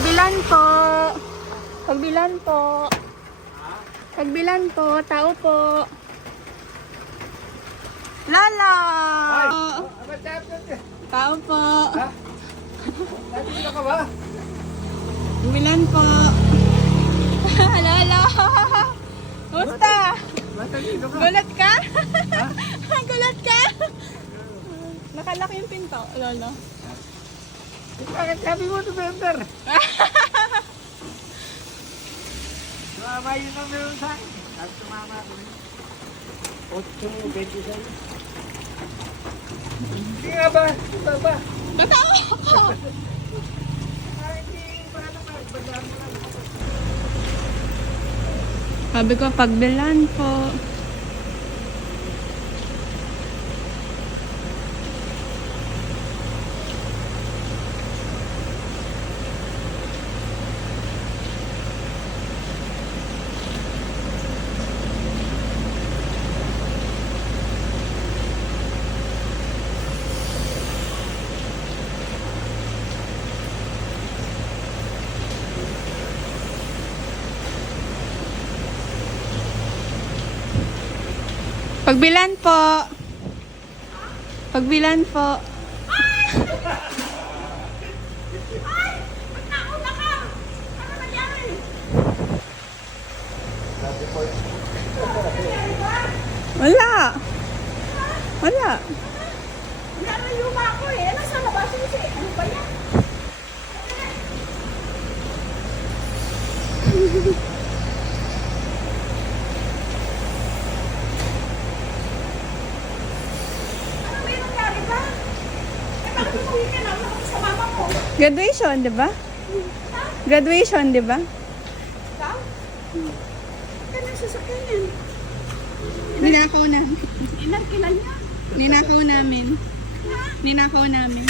Pagbilan po. Pagbilan po. Pagbilan po. Tao po. Lala! Tao po. Nandito ka ba? Pagbilan po. Lala! Musta? Nandito ka? Gulat ka? Gulat ka? Nakalaki yung pinto, Lolo. Bakit sabi mo November? Sumama yun ang meron sa akin. At sumama ako. 8:26. Hindi nga ba? Ito ba? Totoo! Hindi ba naman? Bandaan mo lang. Sabi ko, pagbilan po. Pagbilan po. Pagbilan po. Wala. Wala. Narayuma ako eh. Nasa labas yung si. Ano ba yan? Ano ba yung nangyari ba? Eh, bakit umuwi ka na? Ano sa mama mo? Graduation, di ba? Graduation, di ba? Ikaw? Ka ng sasakyan yan. Ninakaw namin. Ilan niya? Ninakaw namin. Ninakaw namin.